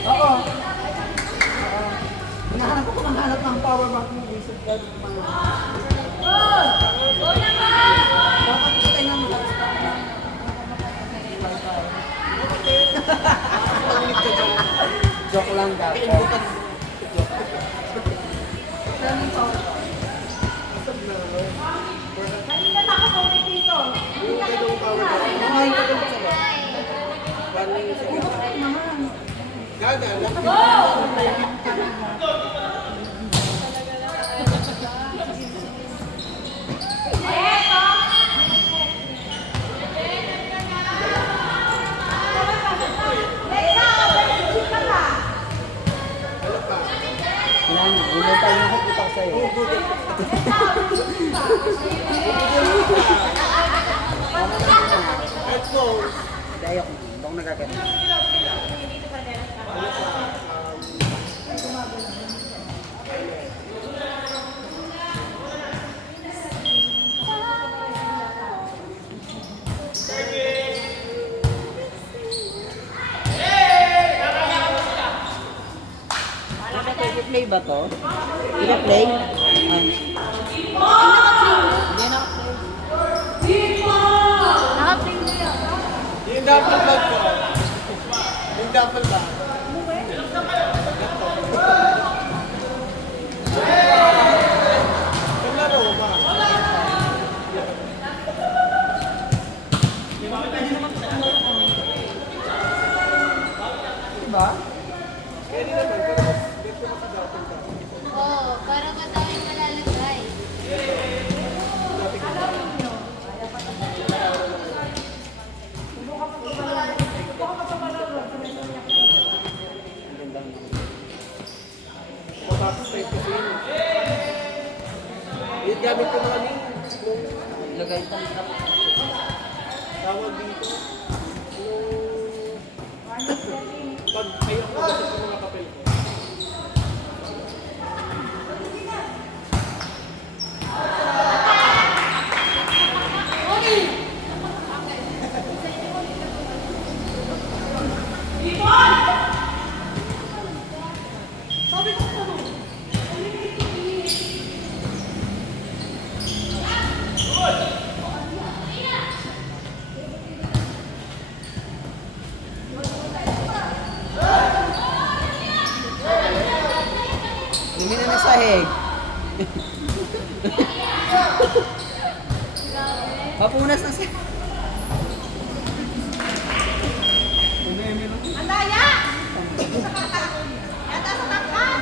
Oo. Hinahanap ko kung hanap ng power bank mo. Isip ka mga... Dapat kita nga malakas pa. Joke lang ka. Daming power bank. Kumain ka dito sa ba? Gaga lang. Hindi tayo nakikita ko sa'yo. Let's go! Hindi, ayoko na. Hindi ako nagagano. Play ba to? Ina-play? Hindi na-play. Naka-play na yun. Yung double bag ko. Yung double bag. Yung laro ba? Diba? Pwede naman, pero mas beto makadapin ka. Oo, para madaming malalagay. Mapasok tayo kasi yun. Yung gamit ko na kanina. Nung lagay pa. Tawag dito. Pag ayaw ko kasi sa mga papel ko. Lumi na ng sahig. Papunas ng sahig. Andaya! Yata sa takhan!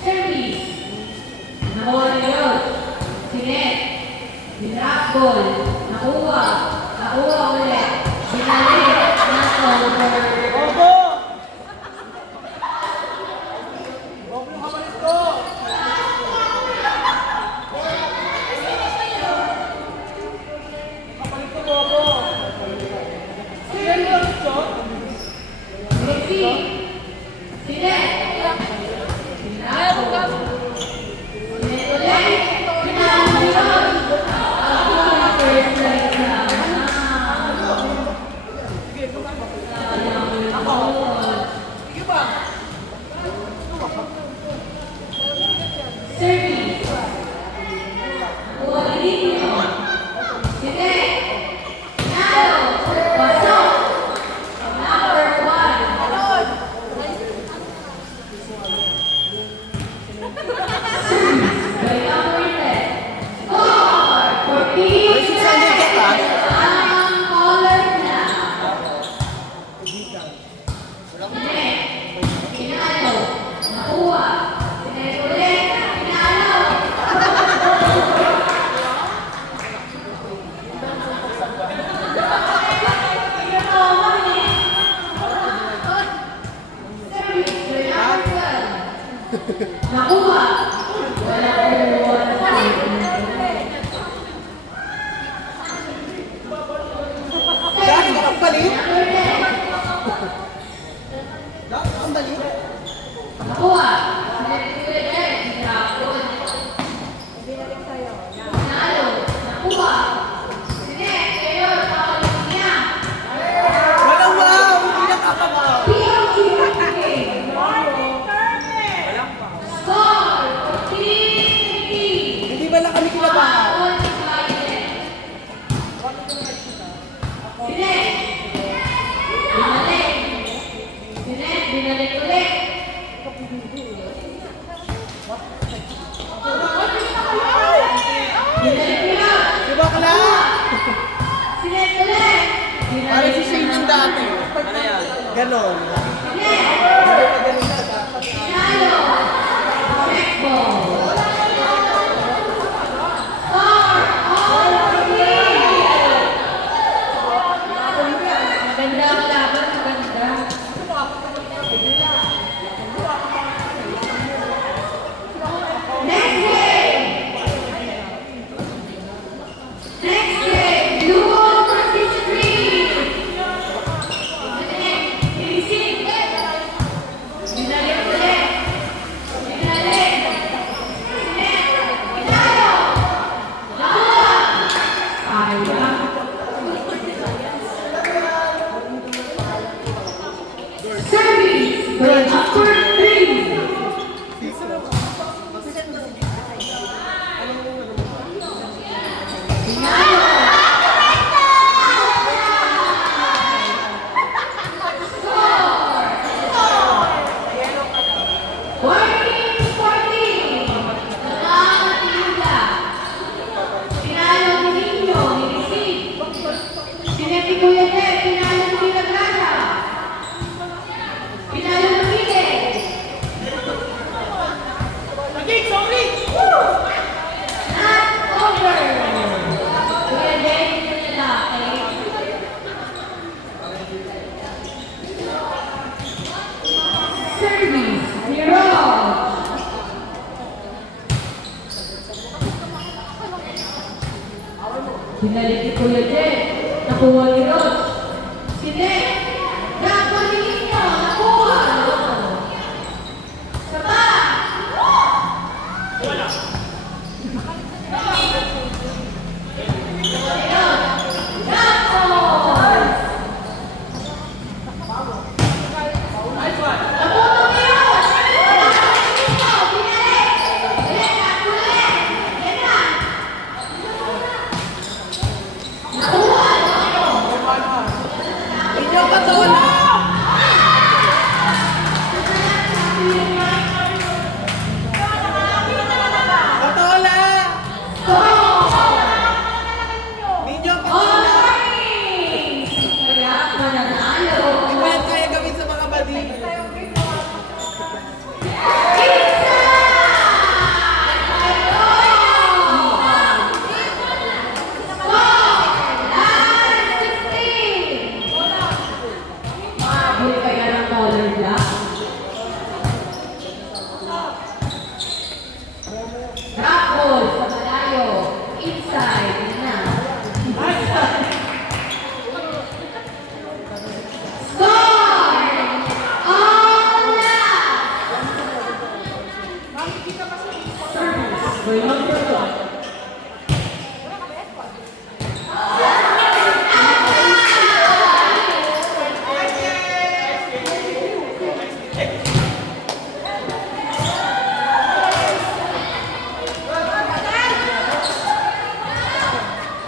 Service. Nakuha ni Rod. Sinet. Binakbol. Nakuha. Nakuha ulit. Binalik. Nakover. Opo! Opo yung kamalit ko! Kamalit ko, Opo! Sige, kamalit ko! Messi. Sinet. Binakbol. Sinet ulit. Binakbol ni Rod. First place na. Sige ba? Service. Nakuha ni Nino. Sinet. Nalo. Pasok. Number 1. By number 10. Score for Team Ay, 600 ka pa? Ang color na. Sinet. Pinalo. Nakuha. Sinet ulit. Pinalo. Service by number 12. Nakuha. Wala po. Dahil ka kapalit? Number 10. Dahil ka kapalit? Nakuha. Sinet ulit. Binakbol. Pinalo. Nakuha. Sinet. Kayo. Pakawin niya. Walang wow! Hindi nakakabaw! Score for Team Hindi ba lang kami kinabahan? Sinet. Binalik. Sinet. Binalik ulit. Binalik nila. Di ba kala? Sinet ulit. Parang si Shane yung dati. Ano yan? Ganon. Ganon ka dapat. Pinalo. Check ball. Score all three. Maganda ang laban. Maganda. Next game. Next game. Duo versus three. Isin. Binalik ulit. Binalik. Sinet. Pinalo. Nakuha. Sayang. Service. By number 3. Pinalo. Score. 14-14. Nakatingga. Pinalo ni Nino. Ni-receive. Sinet ni Kuya Ted. Pinalo ni Villagrasa. Pinalo ni Miguel. Not over. Kuya Ted, ito na lalaki. Service. Mirage. Binalik ni Kuya Ted. Nakuha ni Rod. Sinet.